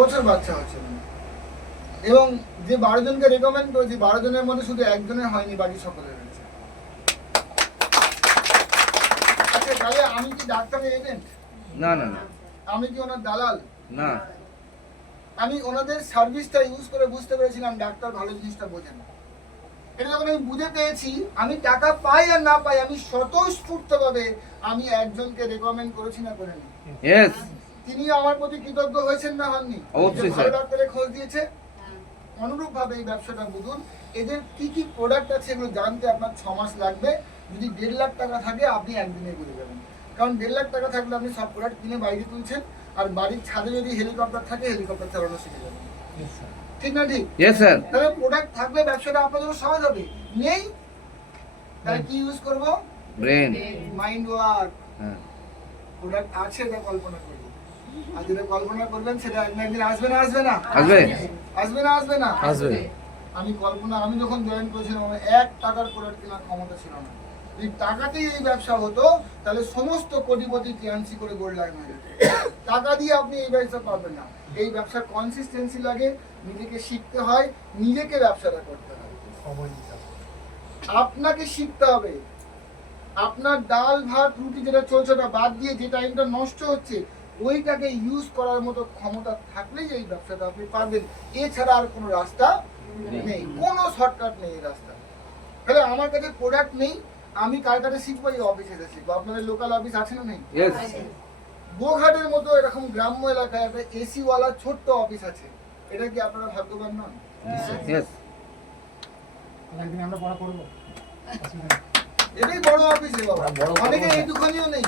বছর বাচ্চা হচ্ছে না। এবং যে 12 জনকে রেকমেন্ড করেছি 12 জনের মধ্যে শুধু একজনের হয়নি, বাকি সকলের হয়েছে। আচ্ছা, তাহলে আমি কি ডাক্তারের এজেন্ট? না না না আমি কি ওনার দালাল? না। আমি ওনাদের সার্ভিসটা ইউজ করে বুঝতে পেরেছিলাম ডাক্তার ভালো জিনিসটা বোঝেন। এটা যখন আমি বুঝে পেয়েছি, আমি টাকা পাই আর না পাই, আমি স্বতঃস্ফূর্তভাবে আমি একজনকে রেকমেন্ড করেছি না করিনি? ইয়েস, তিনি আমার প্রতি কৃতজ্ঞ হয়েছেন না হননি? অবশ্যই ভালো স্যার। ডাক্তারের খোঁজ দিয়েছে। অনুরূপ ভাবে এই ব্যবসাটা বুঝুন, এদের কি কি প্রোডাক্ট আছে এগুলো জানতে আপনার 6 মাস লাগবে। যদি 1.5 লাখ টাকা থাকে আপনি একদিনে বুঝে যাবেন। কারণ 1.5 লাখ টাকা থাকলে আপনি সব প্রোডাক্ট কিনে বাইরে তুলছেন, আর বাড়ির ছাদে যদি হেলিকপ্টার থাকে হেলিকপ্টার চালানো শিখে যাবেন। ঠিক না ঠিক? Yes sir. তাহলে প্রোডাক্ট থাকলে ব্যবসাটা আপনার জন্য সহজ হবে। নেই তাহলে কি ইউজ করব? ব্রেন। Mind work. হ্যাঁ, প্রোডাক্ট আছে এটা কল্পনা করুন। আর যেটা কল্পনা করবেন সেটা একদিন আসবে না? আসবে না? আসবে। আসবে না? আসবে না? আসবে। আমি যখন জয়েন করেছিলাম আমার 1 টাকার প্রোডাক্ট কেনার ক্ষমতা ছিল না। যদি টাকাতেই এই ব্যবসা হতো তাহলে সমস্ত কোটিপতি টিএনসি করে গোল্ড লাইন হয়ে যেত। টাকা দিয়ে আপনি এই ব্যবসা পাবেন না। এই ব্যবসার কনসিস্টেন্সি লাগে, নিজেকে শিখতে হয়, নিজেকে ব্যবসাটা করতে হয়। আপনাকে শিখতে হবে। আপনার ডাল ভাত রুটি যেটা চলছে ওটা বাদ দিয়ে যে টাইমটা নষ্ট হচ্ছে ওইটাকে ইউজ করার মতো ক্ষমতা থাকলেই এই ব্যবসাটা আপনি পারবেন। এছাড়া আর কোনো রাস্তা নেই, কোনো শর্টকাট নেই এই রাস্তা। তাহলে আমার কাছে প্রোডাক্ট নেই, আমি কার কাছে শিখবো? এই অফিসে শিখবো। আপনাদের লোকাল অফিস আছে না নেই? ইয়েস। গোঘাটের মতো এরকম গ্রাম্য এলাকায় একটা এসি ওয়ালা ছোট্ট অফিস আছে। এটা কি আপনারা ভাগ্যবান নন? ইয়েস। একদিন আমরা পড়া করবো। এটাই বড় অফিস রে বাবা। অনেকে এইটুখানিও নেই।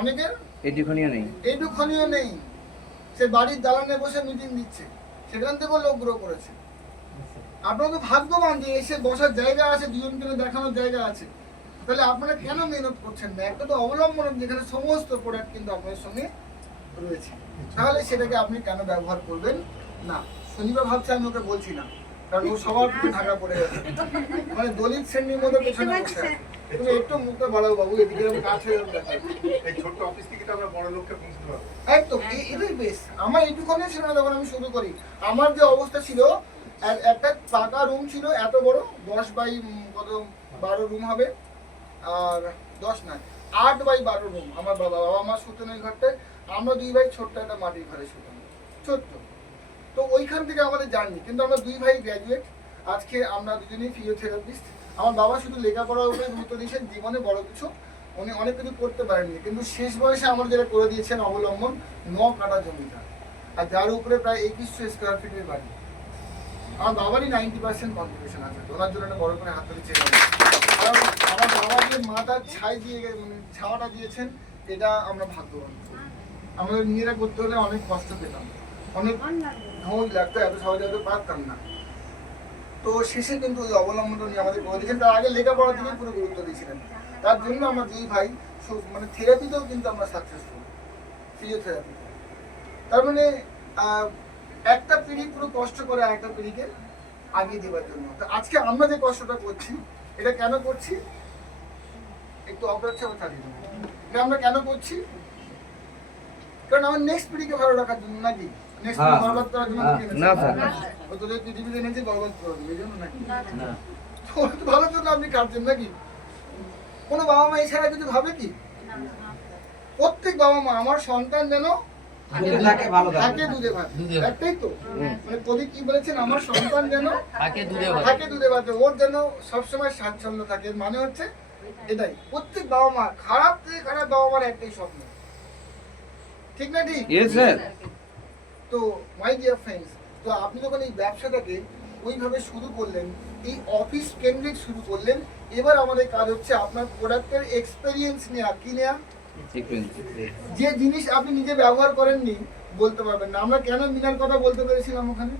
অনেকের এডুকেশনই নেই। এইটুখানিও নেই। সে বাড়ির দালানে বসে মিটিং দিচ্ছে, সেখান থেকেও লোক গ্রো করেছে। আপনারা তো ভাগ্যবান যে এসে বসার জায়গা আছে, দুজনকে দেখানোর জায়গা আছে। তাহলে আপনারা কেন মেহনত করছেন না? একটা তো অবলম্বন যেখানে সমস্ত প্রোডাক্ট কিন্তু আপনাদের সঙ্গে রয়েছে, তাহলে সেটাকে আপনি কেন ব্যবহার করবেন না? শনিবার ভাবছে আমি ওকে বলছি না, কারণ ও সবার প্রতি ঢাকা পড়ে গেছে, মানে দলিত শ্রেণীর মধ্যে পেছনে বসে আছে। তুমি একটু মুখটা বাড়াও বাবু, এদিকে আমি কাছে এই ছোট্ট অফিস থেকে তো আমরা বড় লোককে পৌঁছতে পারবো। একদম এটাই বেশ। আমার এইটুখানি ছিল না যখন আমি শুরু করি। আমার যে অবস্থা ছিল, একটা পাকা রুম ছিল এত বড়, 10 বাই কত 12 রুম হবে, আর 10 না 8 বাই 12 রুম। আমার বাবা মা শুতেন ওই ঘরটায়, আমরা 2 ভাই ছোট্ট একটা মাটির ঘরে শুতাম, ছোট্ট। তো ওইখান থেকে আমাদের জার্নি, কিন্তু আমরা 2 ভাই গ্র্যাজুয়েট। আজকে আমরা দুজনেই ফিজিওথেরাপিস্ট। আমার বাবা শুধু লেখাপড়ার উপরে গুরুত্ব দিয়েছেন, জীবনে বড় কিছু উনি অনেক কিছু করতে পারেননি, কিন্তু শেষ বয়সে আমার যেটা করে দিয়েছেন অবলম্বন 9 কাঠা জমিটা, আর যার উপরে প্রায় 2100 স্কোয়ার ফিটের বাড়ি। আমার বাবারই 90% কন্ট্রিবিউশন আছে, ওনার জন্য একটা বড় করে হাত তুলে চেয়ে কারণ আমার বাবা যে মাথার ছাই দিয়ে মানে ছাওয়াটা দিয়েছেন, এটা আমরা ভাগ্যবান। আমাদের নিজেরা করতে হলে অনেক কষ্ট পেতাম, অনেক ঘুষ লাগতো, এত সহজে হয়তো পারতাম না। তো শেষে কিন্তু ওই অবলম্বনটা উনি আমাদের করে দিয়েছেন। তার আগে লেখাপড়ার দিকে পুরো গুরুত্ব দিয়েছিলেন। তার জন্য আমরা 2 ভাই মানে থেরাপিতেও কিন্তু আমরা সাকসেসফুল, ফিজিওথেরাপি। তার মানে একটা পিঢ়ি পুরো কষ্ট করে আরেকটা পিঢ়িকে আগিয়ে দেওয়ার জন্য। তো আজকে আমরা যে কষ্টটা করছি, এটা কেন করছি? একটু অপেক্ষা চালিয়ে দেবো। এটা আমরা কেন করছি? কারণ আমার নেক্সট পিঢ়িকে ভালো রাখার জন্য, নাকি নেক্সট পিঢ়ি বরবাদ করার জন্য? না স্যার, ও তোদের পৃথিবীতে এনেছে বরবাদ করবে এই জন্য নাকি? না, তো ভালোর জন্য আপনি কাটছেন নাকি? কোনো বাবা মা এছাড়া কিছু ভাবে কি? প্রত্যেক বাবা মা আমার সন্তান যেন থাকে দুধে ভাত, একটাই তো। মানে কবি কি বলেছেন? আমার সন্তান যেন থাকে দুধে ভাত, ওর যেন সবসময় স্বাচ্ছন্দ্য থাকে। মানে হচ্ছে এটাই প্রত্যেক বাবা মা, খারাপ থেকে খারাপ বাবা মার একটাই স্বপ্ন, ঠিক না ঠিক? Yes sir. তো মাই ডিয়ার ফ্রেন্ডস, তো আপনি যখন এই ব্যবসাটাকে ওইভাবে শুরু করলেন, এই অফিস কেন্দ্রিক শুরু করলেন, এবার আমাদের কাজ হচ্ছে আপনার প্রোডাক্টের এক্সপেরিয়েন্স নেওয়া। কি নেওয়া? যে জিনিস আপনি নিজে ব্যবহার করেননি বলতে পারবেন না। আমরা কেন মিনার কথা বলতে পেরেছিলাম ওখানে?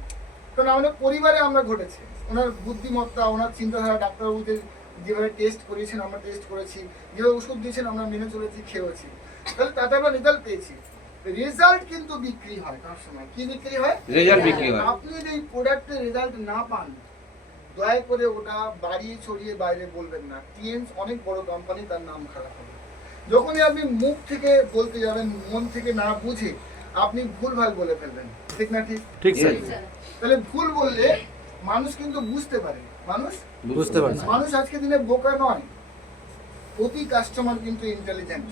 কারণ আমাদের পরিবারে আমরা ঘটেছে, ওনার বুদ্ধিমত্তা, ওনার চিন্তাধারা, ডাক্তারবাবুদের যেভাবে টেস্ট করিয়েছেন আমরা টেস্ট করেছি, যেভাবে ওষুধ দিয়েছেন আমরা মেনে চলেছি, খেয়েছি, তাহলে তাতে আমরা রেজাল্ট পেয়েছি। রেজাল্ট কিন্তু বিক্রি হয় কার সময়? কি বিক্রি হয়? রেজাল্ট বিক্রি হয়। আপনি যদি প্রোডাক্টের রেজাল্ট না পান, দয়া করে ওটা বাড়িয়ে ছড়িয়ে বাইরে বলবেন না। টিএনস অনেক বড় কোম্পানি, তার নাম খারাপ হবে। যখনই আপনি মুখ থেকে বলতে যাবেন, মন থেকে না বুঝে আপনি ভুলভাল বলে ফেলবেন, ঠিক না ঠিক? ঠিক স্যার। Yes. তাহলে ভুল বললে মানুষ কিন্তু বুঝতে পারে, মানুষ বুঝতে পারছি। মানুষ আজকে দিনে বোকা নয়, প্রতি কাস্টমার কিন্তু ইন্টেলিজেন্ট।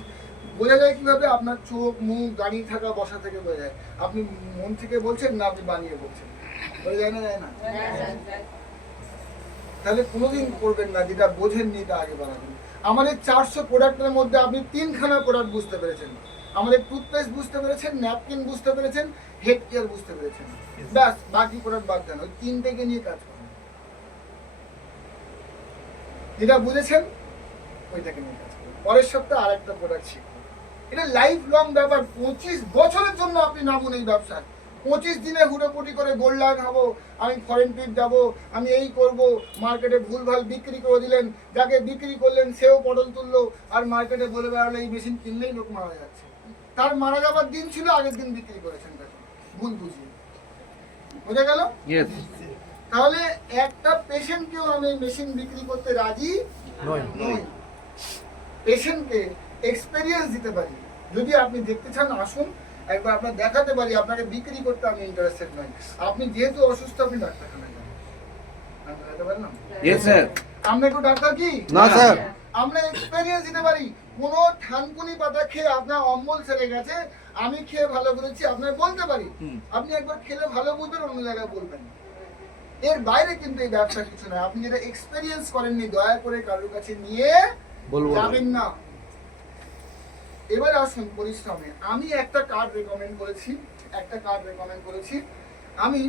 বোঝা যায় কিভাবে? আপনার চোখ মুখ দাঁড়িয়ে থাকা বসা থেকে বোঝা যায় আপনি মন থেকে বলছেন না আপনি বানিয়ে বলছেন। বোঝা যায় না, যায় না? তাহলে কোনোদিন করবেন না যেটা বোঝেননি তা আগে বানাবেন। আমাদের 400 প্রোডাক্টের মধ্যে আপনি 3খানা প্রোডাক্ট বুঝতে পেরেছেন। আমাদের টুথপেস্ট বুঝতে পেরেছেন, ন্যাপকিন বুঝতে পেরেছেন, হেড কেয়ার বুঝতে পেরেছেন, ব্যাস বাকি প্রোডাক্ট বাদ দেন। ওই 3টেকে নিয়ে কাজ করুন। যেটা বুঝেছেন ওইটাকে নিয়ে কাজ করুন। পরের সপ্তাহে আরেকটা প্রোডাক্ট শিখুন। এটা লাইফ লং ব্যাপার। 25 বছরের জন্য আপনি নামুন এই ব্যবসায়। 25 দিনে হুড়োপুটি করে গোল্ডান হবো, আমি ফরেন ট্রিপ যাবো, আমি এই করব, মার্কেটে ভুলভাল বিক্রি করে দিলেন, যাকে বিক্রি করলেন সেও পটল তুললো, আর মার্কেটে বলে বেড়ালো এই মেশিন কিনলেই লোক মারা যাচ্ছে। তার মারা যাবার দিন ছিল, আগের দিন বিক্রি করেছেন তাকে ভুল বুঝিয়ে। বোঝা গেল? Yes. তাহলে একটা পেশেন্টকেও আমি মেশিন বিক্রি করতে রাজি নয়। নই। পেশেন্টকে এক্সপেরিয়েন্স দিতে পারি। যদি আপনি দেখতে চান আসুন, একবার আপনার দেখাতে পারি, আপনাকে বিক্রি করতে আমি ইন্টারেস্টেড নই। আপনি যেহেতু অসুস্থ আপনি ডাক্তারখানায় যান। আমি দেখাতে পারলাম? Yes, sir. আমরা একটু ডাক্তার কি? না স্যার। আমরা এক্সপেরিয়েন্স দিতে পারি। কোনো থানকুনি পাতা খেয়ে আপনার অম্বল ছেড়ে গেছে, আমি খেয়ে ভালো করেছি আপনার বলতে পারি। হুম। আপনি একবার খেলে ভালো বুঝবেন, অন্য জায়গায় বলবেন। এর বাইরে কিন্তু এই ব্যবসা কিছু নয়। আপনি যেটা এক্সপেরিয়েন্স করেননি দয়া করে কারোর কাছে নিয়ে বলবো না। যাবেন না। এবার আসুন পরিশ্রমে। আমি একটা কার্ড রেকমেন্ড করেছি, আমি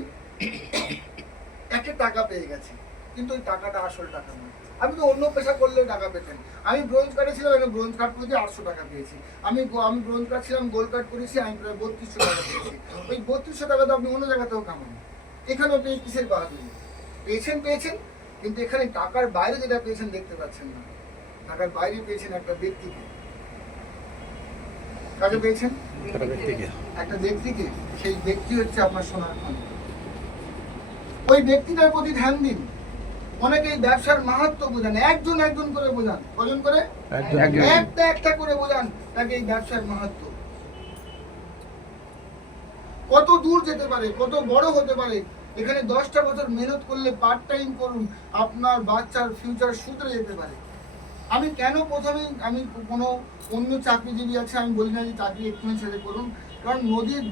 একটা টাকা পেয়ে গেছি, কিন্তু ওই টাকাটা আসল টাকা নয়। আমি তো অন্য পেশা করলে টাকা পেতেন। আমি ব্রোঞ্জ কার্ডে ছিলাম, আমি ব্রোঞ্জ কার্ড করেছি 800 টাকা পেয়েছি। আমি ব্রোঞ্জ কার্ড ছিলাম, গোল্ড কার্ড করেছি, আমি প্রায় 3200 টাকা পেয়েছি। ওই 3200 টাকা তো আপনি অন্য জায়গাতেও কামান। এখানেও পেয়ে কিসের বাহাদুরি? পেয়েছেন, কিন্তু এখানে টাকার বাইরে যেটা পেয়েছেন দেখতে পাচ্ছেন না। টাকার বাইরে পেয়েছেন একটা ব্যক্তিকে। কাকে পেয়েছেন? একটা ব্যক্তিকে। একটা ব্যক্তিকে। সেই ব্যক্তি হচ্ছে আপনার সোনার খনি। ওই ব্যক্তিটার প্রতি ধ্যান দিন। অনেকে এই ব্যবসার মাহাত্ম্য বোঝান, একজন করে বোঝান। কজন করে? একজন। একটা করে বোঝান তাকে এই ব্যবসার মাহাত্ম্য। কত দূর যেতে পারে, কত বড় হতে পারে। এখানে 10টা বছর মেহনত করলে, পার্ট টাইম করুন, আপনার বাচ্চার ফিউচার শুধরে যেতে পারে। আমি কেন প্রথমে আমি কোনো অন্য চাকরিজীবী আছে আমি বলি না যে চাকরি এক্ষুনি ছেড়ে করুন, কারণ নদীর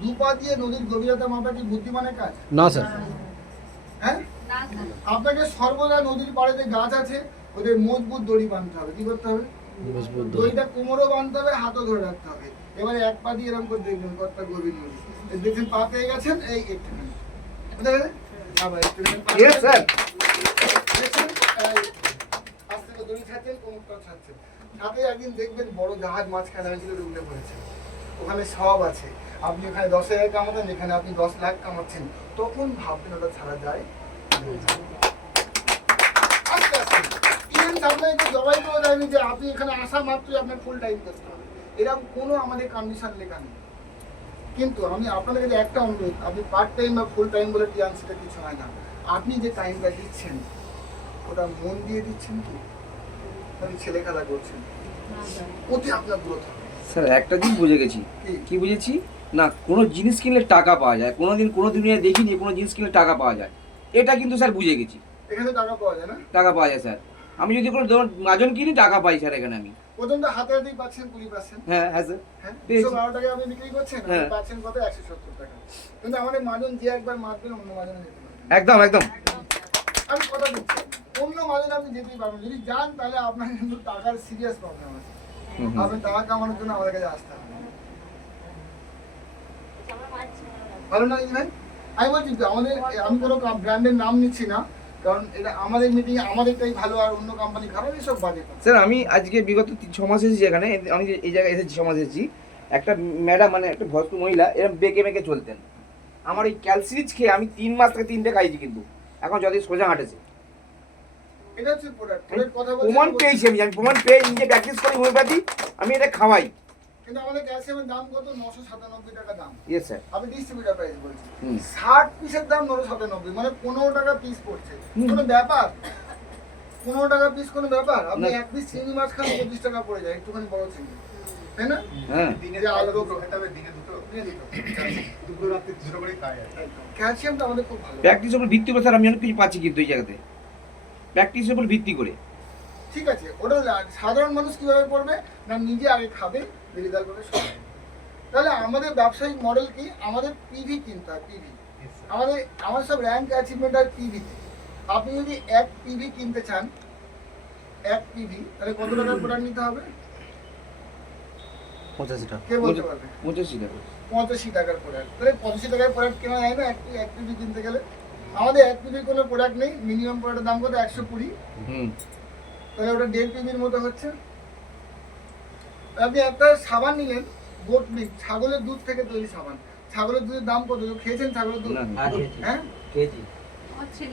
দুপা দিয়ে নদীর গভীরতা মাপা কি বুদ্ধিমানের কাজ? না স্যার। হ্যাঁ, আপনাকে সর্বদা নদীর পাড়েতে গাছ আছে, ওদের মজবুত দড়ি বাঁধতে হবে। কি করতে হবে? মজবুত দড়ি। দড়িটা কোমরও বাঁধতে হবে, হাতও ধরে রাখতে হবে। এবারে এক পা দিয়ে এরকম করে দেখবেন কতটা গভীর নদী। এই দেখছেন পা পেয়ে গেছেন, এই একটুখানি বুঝতে গেলে? আবার একটুখানি পা Yes, sir. দেখছেন, এই আস্তে করে দড়ি ছাড়ছেন, কোমরটাও ছাড়ছেন। সাথে একদিন দেখবেন বড় জাহাজ মাঝখানে হয়েছিল, উঠে পড়েছে। ওখানে সব আছে। আপনি ওখানে 10,000 কামাতেন, এখানে আপনি 10 লাখ কামাচ্ছেন। তখন ভাববেন ওটা ছাড়া যায়? আস্তে আস্তে ইভেন্ট আপনাকে জবাই করে দেয়নি যে আপনি এখানে আসা মাত্রই আপনার ফুল টাইম করতে হবে, এরকম কোনো আমাদের কন্ডিশন লেখা নেই। কিন্তু আমি আপনাদের কাছে একটা অনুরোধ, আপনি পার্ট টাইম বা ফুল টাইম বলে টিয়ান্সিটা কিছু হয় না। আপনি যে টাইমটা দিচ্ছেন ওটা মন দিয়ে দিচ্ছেন কি আপনি ছেলে খেলা করছেন? ওতে আপনার গ্রোথ হবে। স্যার একটা দিন বুঝে গেছি। কি বুঝেছি? না কোনো জিনিস কিনলে টাকা পাওয়া যায়। কোনো দুনিয়ায় দেখিনি কোনো জিনিস কিনলে টাকা পাওয়া যায়। এটা কিন্তু স্যার বুঝে গেছি। এখানে টাকা পাওয়া যায় না? টাকা পাওয়া যায় স্যার। আমি যদি কোনো মাজন কিনি টাকা পাই স্যার এখানে আমি। প্রথম তো হাতে হাতেই পাচ্ছেন 20%। হ্যাঁ হ্যাঁ স্যার। হ্যাঁ, পেয়েছি। 112 টাকা আপনি বিক্রি করছেন, আপনি হ্যাঁ। পাচ্ছেন কত? 170 টাকা। কিন্তু আমাদের মাজন যে একবার মারবেন অন্য মাজনে যেতে পারবেন। একদম একদম। আমি কথা দিচ্ছি, অন্য মাজনে আপনি যেতেই পারবেন। যদি যান তাহলে আপনার কিন্তু টাকার সিরিয়াস প্রবলেম আছে। হুম হুম। আপনি টাকা কামানোর জন্য আমাদের কাছে আসতে হবে। ভালো না ভাই? আমি বলছি তো, আমি কোনো ব্র্যান্ডের নাম নিচ্ছি না, কারণ এটা আমাদের মিটিং আমাদেরটাই ভালো আর অন্য কোম্পানি খারাপ, এসব বাজে কথা। স্যার আমি আজকে বিগত 6 মাস এসেছি এখানে। আমি যে এই জায়গায় এসেছি 6 মাস এসেছি। একটা ম্যাডাম মানে একটা ভদ্র মহিলা এরকম বেঁকে মেকে চলতেন। আমার এই ক্যালসিরিজ খেয়ে আমি 3 মাস থেকে 3টে খাইছি, কিন্তু এখন যদি সোজা হাঁটেছে। এটা হচ্ছে প্রোডাক্ট কথা বলছি। প্রমাণ পেয়েছি আমি প্রমাণ পেয়ে নিজে প্র্যাকটিস করি হোমিওপ্যাথি, আমি এটা খাওয়াই। কিন্তু আমাদের ক্যালসিয়ামের দাম কত? 997 টাকা দাম। Yes sir. আমি ডিস্ট্রিবিউটার প্রাইস বলছি। হুম। 60 পিসের দাম 997, মানে 15 টাকা পিস পড়ছে। হুম। কোনো ব্যাপার? 15 টাকা পিস কোনো ব্যাপার? আপনি না। এক পিস চিংড়ি মাছ খান 25 টাকা পড়ে যায়, একটুখানি বড় চিংড়ি, তাই না? হ্যাঁ দিনে যে আলু দুটো খেতে হবে, দিনে দুটো। নিয়ে দিতে হবে। দুপুর রাত্রে দুটো করে খায় আর কি। একদম। ক্যালসিয়ামটা আমাদের খুব ভালো। প্র্যাকটিসের উপর ভিত্তি করে স্যার আমি অনেক কিছু পাচ্ছি কিন্তু এই জায়গাতে প্র্যাকটিসের উপর ভিত্তি করে ঠিক আছে, ওটা সাধারণ মানুষ কিভাবে করবে না, নিজে আগে খাবে, মেডিকেল করে সবাই। তাহলে আমাদের ব্যবসায়িক মডেল কি, আমাদের পিভি কিনতে হয়, পিভি। Yes, sir. আমাদের সব র্যাঙ্ক অ্যাচিভমেন্ট আর পিভিতে। আপনি যদি এক পিভি কিনতে চান, এক পিভি, তাহলে কত টাকার প্রোডাক্ট নিতে হবে 85 টাকা কে বলতে পারবে? 85 টাকা 85 টাকার প্রোডাক্ট। তাহলে 85 টাকার প্রোডাক্ট কেনা যায় না এক পিভি কিনতে গেলে? আমাদের এক পিভির কোনো প্রোডাক্ট নেই, মিনিমাম প্রোডাক্টের দাম কত 120। হুম তাহলে ওটা 1.5 পিভির মতো হচ্ছে। আপনি একটা সাবান নিলেন, গোট মিল্ক, ছাগলের দুধ থেকে তৈরি সাবান। ছাগলের দুধের দাম কত? খেয়েছেন ছাগলের দুধ? না, না। হ্যাঁ,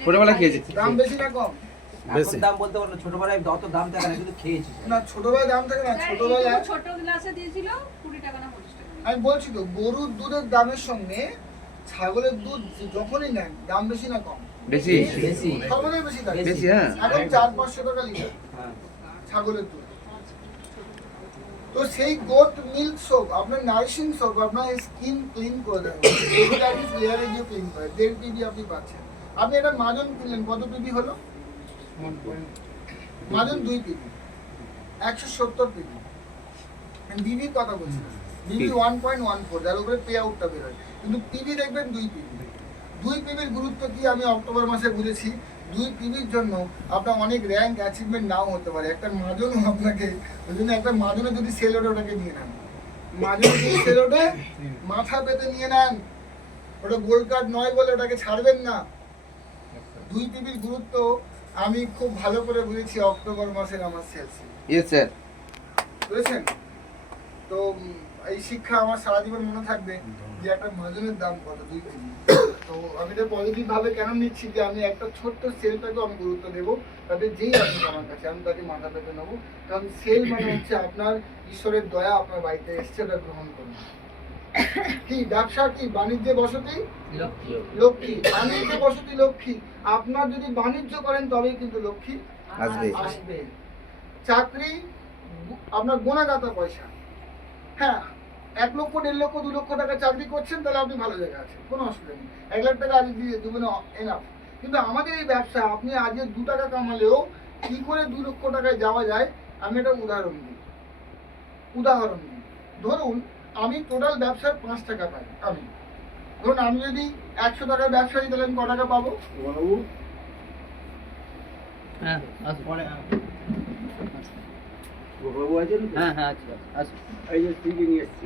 ছোটবেলায় খেয়েছি দাম বেশি না কম? বেশি। দাম বলতে পারবো না, ছোটবেলায় অত দাম থাকে না, কিন্তু খেয়েছি। না, ছোটবেলায় দাম থাকে না, ছোটবেলায় ছোট গ্লাসে দিয়েছিল 20 টাকা না 50 টাকা। আমি বলছি তো, গরুর দুধের দামের সঙ্গে ছাগলের দুধ যখনই নেন, দাম বেশি না কম? বেশি বেশি। সর্বদাই বেশি থাকে। বেশি হ্যাঁ এখন 400-500 টাকা লিটার হ্যাঁ। ছাগলের দুধ। তো সেই গোট মিল্ক সোপ, আপনার নারিশিং সোপ, আপনার স্কিন ক্লিন করে দেবে, এপিডার্মিস লেয়ারে গিয়ে ক্লিন করে। 1.5 পিবি আপনি পাচ্ছেন। আপনি এটা মাজন কিনলেন, কত পিবি হলো? মাজন 2 পিবি, 170 পিবি। বিবির কথা বলছি, বিবি 1.14, যার উপরে পে আউটটা বেরোয়, কিন্তু পিবি দেখবেন 2 পিবি। 2 পিবির গুরুত্ব কি আমি অক্টোবর মাসে বুঝেছি। 2 পিবির জন্য আপনার অনেক র্যাঙ্ক অ্যাচিভমেন্ট নাও হতে পারে। একটা মাজনও আপনাকে, ওই জন্য একটা মাজনে যদি সেল ওঠে, ওটাকে নিয়ে নেন। মাজনে যদি সেল ওঠে, মাথা পেতে নিয়ে নেন। ওটা গোল্ড কার্ড নয় বলে ওটাকে ছাড়বেন না। 2 পিবির গুরুত্ব আমি খুব ভালো করে বুঝেছি অক্টোবর মাসের আমার সেলস। ইয়েস স্যার বুঝেছেন? তো এই শিক্ষা আমার সারা জীবন মনে থাকবে যে একটা মাজনের দাম কত, 2 পিবি। তো আমি এটা পজিটিভ ভাবে কেন নিচ্ছি যে আমি একটা ছোট্ট সেলটাকে আমি গুরুত্ব দেবো, তাতে যেই আসুক আমার কাছে আমি তাকে মাথা পেতে নেবো। কারণ সেল মানে হচ্ছে আপনার ঈশ্বরের দয়া আপনার বাড়িতে এসছে, ওটা গ্রহণ করুন। কি ব্যবসা, কি বাণিজ্যে বসতি লক্ষ্মী, বাণিজ্যে বসতি লক্ষ্মী। আপনার যদি বাণিজ্য করেন তবেই কিন্তু লক্ষ্মী আসবে। আসবে। চাকরি আপনার গোনাগাতা পয়সা। হ্যাঁ, 1 লক্ষ, 1.5 লক্ষ, 2 লক্ষ টাকা চাকরি করছেন, তাহলে আপনি ভালো জায়গায় আছেন, কোনো অসুবিধা নেই। 1 লাখ টাকা আজ দিয়ে দেবেন, এনাফ। কিন্তু আমাদের এই ব্যবসা, আপনি আজকে 2 টাকা কামালেও কি করে 2 লক্ষ টাকায় যাওয়া যায়, আমি একটা উদাহরণ দিই। ধরুন আমি টোটাল ব্যবসায় 5 টাকা পাই। ধরুন আমি যদি 100 টাকার ব্যবসা দিই, তাহলে আমি ক টাকা পাবো? হ্যাঁ, হ্যাঁ, আচ্ছা। এই যে টিভি নিয়ে এসছি।